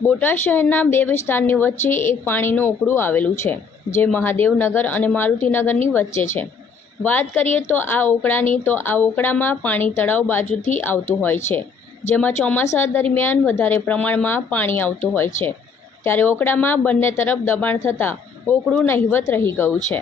બોટાદ શહેરના બે વિસ્તારની વચ્ચે એક પાણીનું ઓકળું આવેલું છે, જે મહાદેવનગર અને મારુતિનગરની વચ્ચે છે. વાત કરીએ તો આ ઓકળામાં પાણી તળાવ બાજુથી આવતું હોય છે, જેમાં ચોમાસા દરમિયાન વધારે પ્રમાણમાં પાણી આવતું હોય છે. ત્યારે ઓકળામાં બંને તરફ દબાણ થતાં ઓકળું નહિવત રહી ગયું છે.